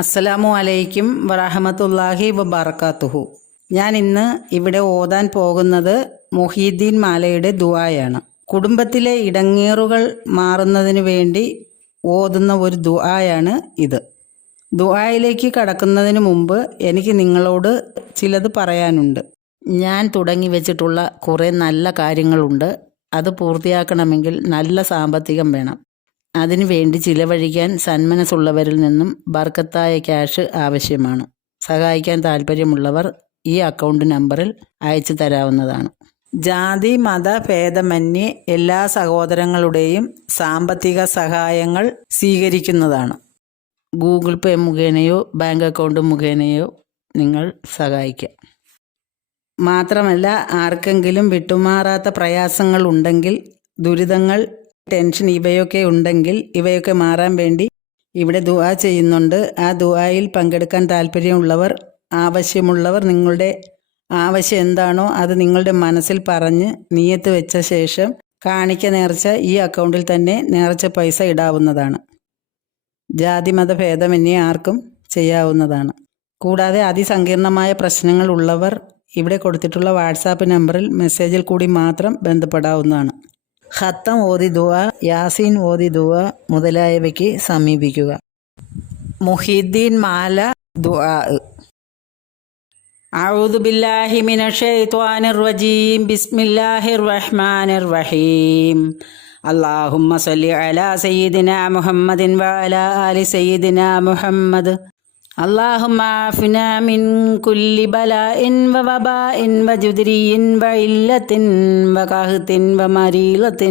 അസ്സലാമു അലൈക്കും വറഹമത്തുള്ളാഹി വബറകാതുഹു. ഞാൻ ഇന്ന് ഇവിടെ ഓതാൻ പോകുന്നത് മുഹീദ്ദീൻ മാലയുടെ ദുആയാണ്. കുടുംബത്തിലെ ഇടങ്ങേറുകൾ മാറുന്നതിന് വേണ്ടി ഓതുന്ന ഒരു ദുആയാണ് ഇത്. ദുആയിലേക്ക് കടക്കുന്നതിന് മുമ്പ് എനിക്ക് നിങ്ങളോട് ചിലത് പറയാനുണ്ട്. ഞാൻ തുടങ്ങി വെച്ചിട്ടുള്ള കുറേ നല്ല കാര്യങ്ങളുണ്ട്. അത് പൂർത്തിയാക്കണമെങ്കിൽ നല്ല സാമ്പത്തികം വേണം. അതിനുവേണ്ടി ചിലവഴിക്കാൻ സന്മനസ്സുള്ളവരിൽ നിന്നും ബർക്കത്തായ ക്യാഷ് ആവശ്യമാണ്. സഹായിക്കാൻ താല്പര്യമുള്ളവർ ഈ അക്കൗണ്ട് നമ്പറിൽ അയച്ചു തരാവുന്നതാണ്. ജാതി മത ഭേദമന്യേ എല്ലാ സഹോദരങ്ങളുടെയും സാമ്പത്തിക സഹായങ്ങൾ സ്വീകരിക്കുന്നതാണ്. ഗൂഗിൾ പേ മുഖേനയോ ബാങ്ക് അക്കൗണ്ട് മുഖേനയോ നിങ്ങൾ സഹായിക്കാം. മാത്രമല്ല, ആർക്കെങ്കിലും വിട്ടുമാറാത്ത പ്രയാസങ്ങൾ ഉണ്ടെങ്കിൽ, ദുരിതങ്ങൾ, ടെൻഷൻ ഇവയൊക്കെ ഉണ്ടെങ്കിൽ ഇവയൊക്കെ മാറാൻ വേണ്ടി ഇവിടെ ദുആ ചെയ്യുന്നുണ്ട്. ആ ദുആയിൽ പങ്കെടുക്കാൻ താല്പര്യമുള്ളവർ, ആവശ്യമുള്ളവർ നിങ്ങളുടെ ആവശ്യം എന്താണോ അത് നിങ്ങളുടെ മനസ്സിൽ പറഞ്ഞ് നിയത്ത് വെച്ച ശേഷം കാണിക്ക നേർച്ച ഈ അക്കൗണ്ടിൽ തന്നെ നേർച്ച പൈസ ഇടാവുന്നതാണ്. ജാതിമത ഭേദമന്യേ ആർക്കും ചെയ്യാവുന്നതാണ്. കൂടാതെ അതിസങ്കീർണമായ പ്രശ്നങ്ങൾ ഉള്ളവർ ഇവിടെ കൊടുത്തിട്ടുള്ള വാട്സാപ്പ് നമ്പറിൽ മെസ്സേജിൽ കൂടി മാത്രം ബന്ധപ്പെടാവുന്നതാണ്. ഖത്തം ഓതി ദുആ, യാസീൻ ഓതി ദുആ മുതലായവയ്ക്ക് സമീപിക്കുക. മുഹീദ്ദീൻ മാല ദുആ. അഊദു ബില്ലാഹി മിനശ് ശൈത്വാനിർ റജീം. ബിസ്മില്ലാഹിർ റഹ്മാനിർ റഹീം. അല്ലാഹുമ്മ സ്വല്ലി അലാ സയ്യിദിനാ മുഹമ്മദിൻ വഅലാ ആലി സയ്യിദിനാ മുഹമ്മദ്. اللهم عافنا من كل بلاء ووباء وجدري وعلة وقهط ومريضة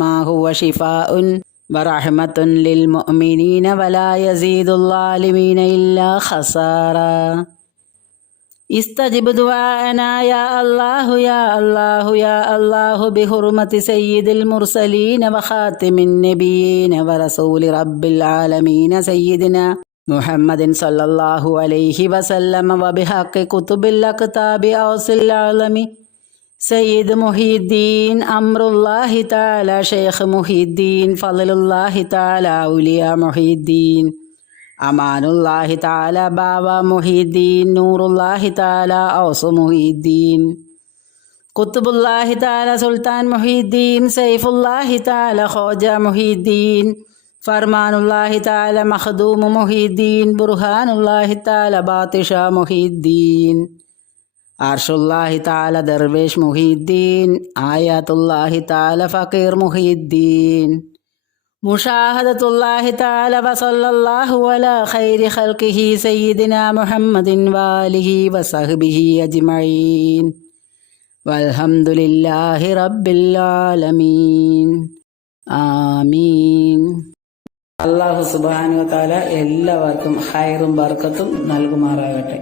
ما هو شفاء ورحمة للمؤمنين ولا يزيد الظالمين إلا خسارا. استجب دعاءنا يا الله يا الله يا الله بحرمة سيد المرسلين وخاتم النبيين ورسول رب العالمين سيدنا محمد صلى الله عليه وسلم وبحق كتب الأكتاب أوصل العالم سيد محي الدين أمر الله تعالى شيخ محي الدين فضل الله تعالى أولياء محي الدين أمان الله تعالى بابا محي الدين نور الله تعالى أوص محي الدين قطب الله تعالى سلطان محي الدين سيف الله تعالى خوجة محي الدين ഫർമാനുല്ലാഹി തആല മഖ്ദൂം മുഹീദ്ദീൻ ബുർഹാനുല്ലാഹി തആല ബാത്തിഷ മുഹീദ്ദീൻ അർഷുല്ലാഹി തആല ദർവേഷ് മുഹീദ്ദീൻ ആയാതുല്ലാഹി തആല ഫഖീർ മുഹീദ്ദീൻ മുഷാഹദത്തുല്ലാഹി തആല വസല്ലല്ലാഹു അലാ ഖൈരി ഖൽഖിഹി സയ്യിദിനാ മുഹമ്മദിൻ വാലിഹി വസഹ്ബിഹി അജ്മഈൻ വൽഹംദുലില്ലാഹി റബ്ബിൽ ആലമീൻ. ആമീൻ. അല്ലാഹു സുബ്ഹാനഹു വ തആല എല്ലാവർക്കും ഖൈറും ബർക്കത്തും നൽകുമാറാകട്ടെ.